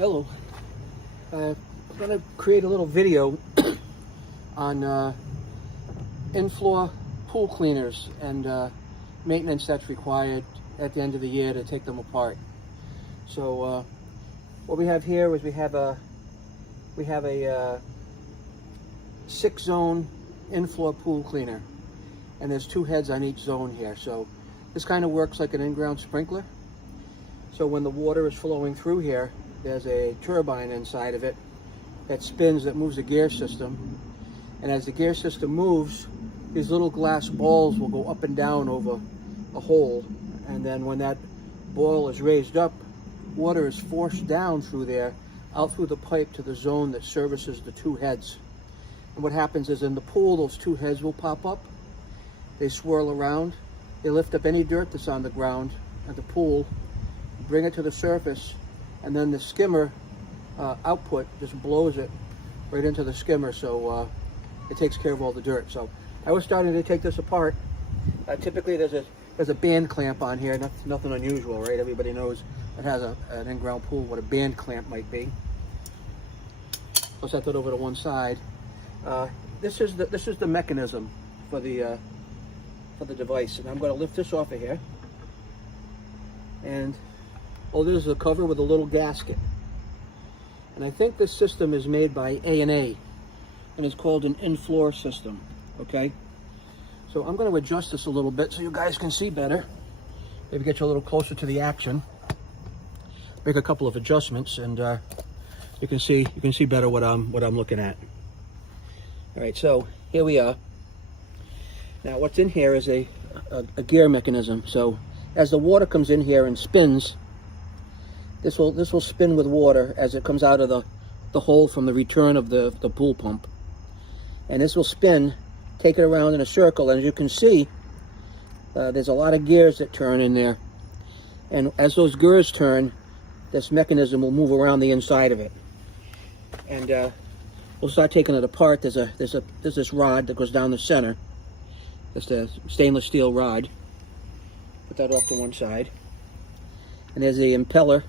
Hello. I'm going to create a little video on in-floor pool cleaners and maintenance that's required at the end of the year to take them apart. So what we have here is we have a 6-zone in-floor pool cleaner, and there's 2 heads on each zone here. So this kind of works like an in-ground sprinkler. So when the water is flowing through here, there's a turbine inside of it that spins, that moves the gear system. And as the gear system moves, these little glass balls will go up and down over a hole. And then when that ball is raised up, water is forced down through there, out through the pipe to the zone that services the 2 heads. And what happens is in the pool, those 2 heads will pop up. They swirl around. They lift up any dirt that's on the ground at the pool, bring it to the surface, and then the skimmer output just blows it right into the skimmer, so it takes care of all the dirt. So I was starting to take this apart. Typically there's a band clamp on here. Nothing unusual, right? Everybody knows it has an in-ground pool what a band clamp might be. I'll set that over to one side. This is the mechanism for the device, and I'm going to lift this off of here. And there's a cover with a little gasket. And I think this system is made by A&A, and it's called an in-floor system, okay? So I'm going to adjust this a little bit so you guys can see better. Maybe get you a little closer to the action. Make a couple of adjustments, and you can see better what I'm looking at. All right, so here we are. Now what's in here is a gear mechanism. So as the water comes in here and spins, this will spin with water as it comes out of the hole from the return of the pool pump. And this will spin, take it around in a circle, and as you can see, there's a lot of gears that turn in there. And as those gears turn, this mechanism will move around the inside of it. And we'll start taking it apart. There's this rod that goes down the center. It's a stainless steel rod. Put that off to one side. And there's the impeller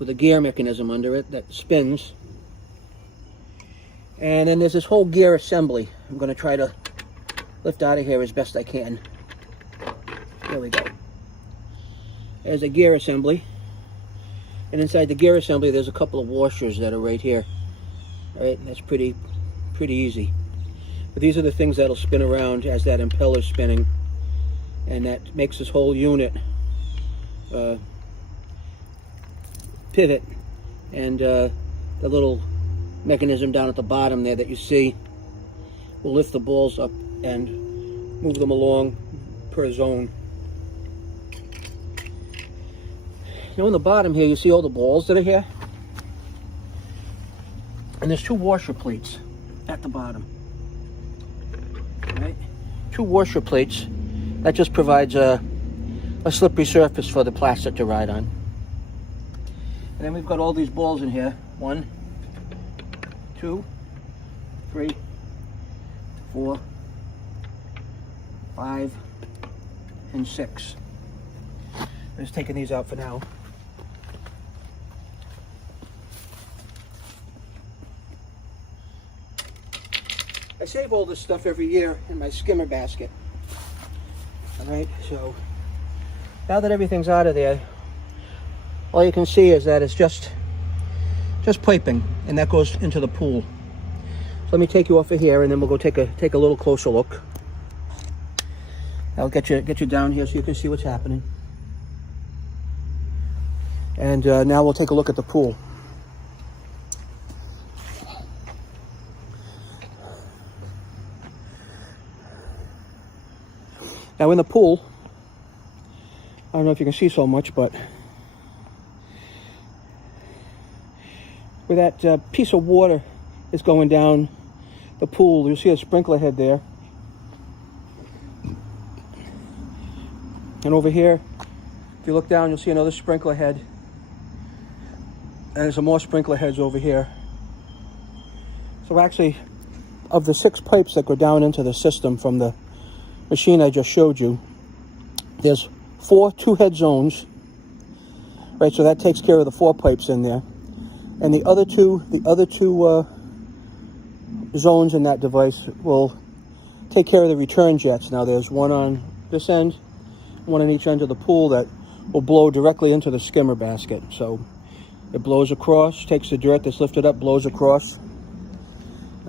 with a gear mechanism under it that spins. And then there's this whole gear assembly. I'm going to try to lift out of here as best I can. There we go. There's a gear assembly. And inside the gear assembly there's a couple of washers that are right here. All right, that's pretty easy. But these are the things that'll spin around as that impeller's spinning. And that makes this whole unit pivot, and the little mechanism down at the bottom there that you see will lift the balls up and move them along per zone. Now on the bottom here you see all the balls that are here, and there's 2 washer plates at the bottom. All right, 2 washer plates. That just provides a slippery surface for the plastic to ride on. And then we've got all these balls in here. 1, 2, 3, 4, 5, and 6. I'm just taking these out for now. I save all this stuff every year in my skimmer basket. All right, so now that everything's out of there, all you can see is that it's just piping, and that goes into the pool. So let me take you off of here, and then we'll go take a little closer look. I'll get you down here so you can see what's happening. And now we'll take a look at the pool. Now in the pool, I don't know if you can see so much, but where that piece of water is going down the pool, you'll see a sprinkler head there. And over here, if you look down, you'll see another sprinkler head. And there's some more sprinkler heads over here. So actually, of the 6 pipes that go down into the system from the machine I just showed you, there's 4 2-head zones Right, so that takes care of the 4 pipes in there. And the other two zones in that device will take care of the return jets. Now there's one on this end, one on each end of the pool that will blow directly into the skimmer basket. So it blows across, takes the dirt that's lifted up, blows across.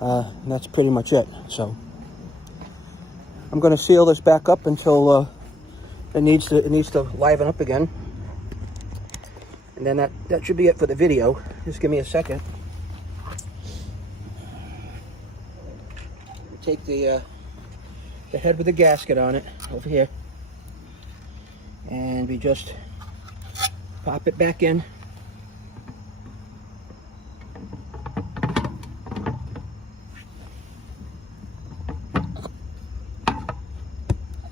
And that's pretty much it. So I'm going to seal this back up until it needs to liven up again. And then that should be it for the video. Just give me a second. Take the head with the gasket on it over here, and we just pop it back in.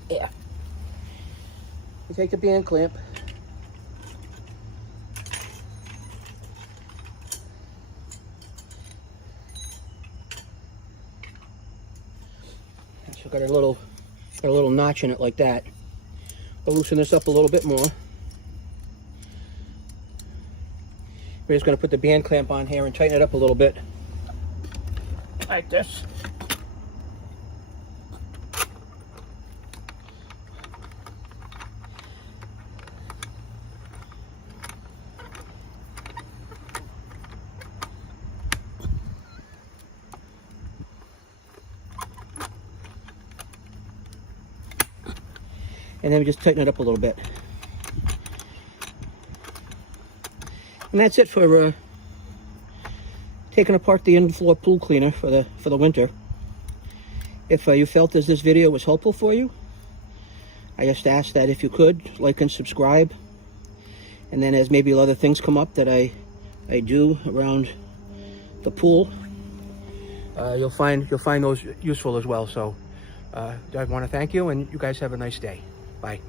Yeah. You take the band clamp. So got a little notch in it like that. I'll loosen this up a little bit more. We're just going to put the band clamp on here and tighten it up a little bit, like this. And then we just tighten it up a little bit. And that's it for taking apart the in-floor pool cleaner for the winter. If you felt as this video was helpful for you, I just ask that if you could, like and subscribe. And then as maybe other things come up that I do around the pool, you'll find those useful as well. So I want to thank you, and you guys have a nice day. Bye.